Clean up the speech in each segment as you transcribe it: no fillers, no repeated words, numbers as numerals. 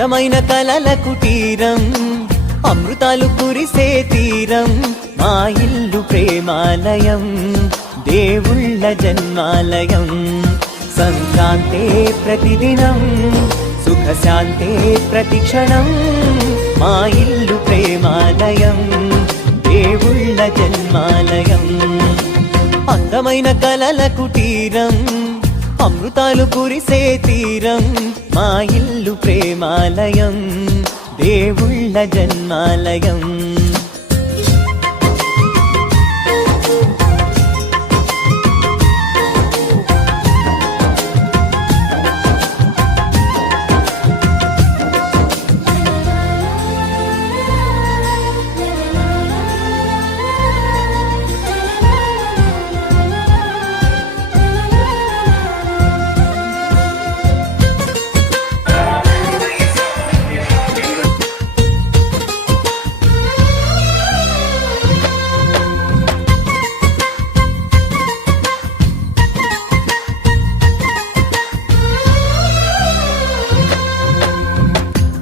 అందమైన కలల కుటీరం, అమృతాలు కురిసే తీరం, మా ఇల్లు ప్రేమాలయం, దేవుళ్ళ జన్మాలయం. సంక్రాంతే ప్రతిదినం, సుఖశాంతే ప్రతిక్షణం, మా ఇల్లు ప్రేమాలయం, దేవుళ్ళ జన్మాలయం. అందమైన కలల కుటీరం, అమృతాలు కురిసే తీరం, మా ఇల్లు ప్రేమాలయం, దేవుళ్ళ జన్మాలయం.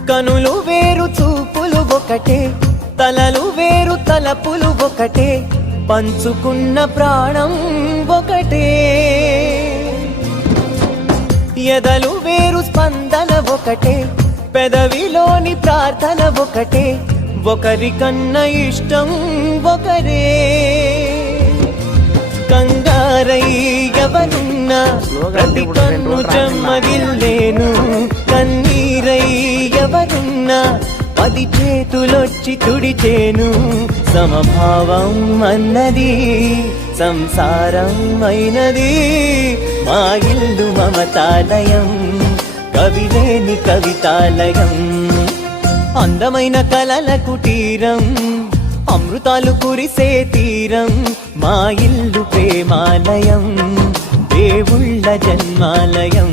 కనులు వేరు చూపులు ఒకటే, తలలు వేరు తలపులు ఒకటే, పంచుకున్న ప్రాణం ఒకటే. ఎదలు వేరు స్పందన ఒకటే, పెదవిలోని ప్రార్థన ఒకటే, ఒకరికన్నా ఇష్టం ఒకరే. కంగారై ఎవరున్నా ప్రతి కన్ను చెమ్మగిల్లేను, కన్నీరై ఎవరున్నా 10 చేతులొచ్చి తుడిచేను. సమభావం అన్నది సంసారం అయినది, మా ఇల్లు మమతాలయం, కవిలేని కవితాలయం. అందమైన కలల కుటీరం, అమృతాలు కురిసే తీరం, మా ఇల్లు ప్రేమాలయం, దేవుళ్ళ జన్మాలయం.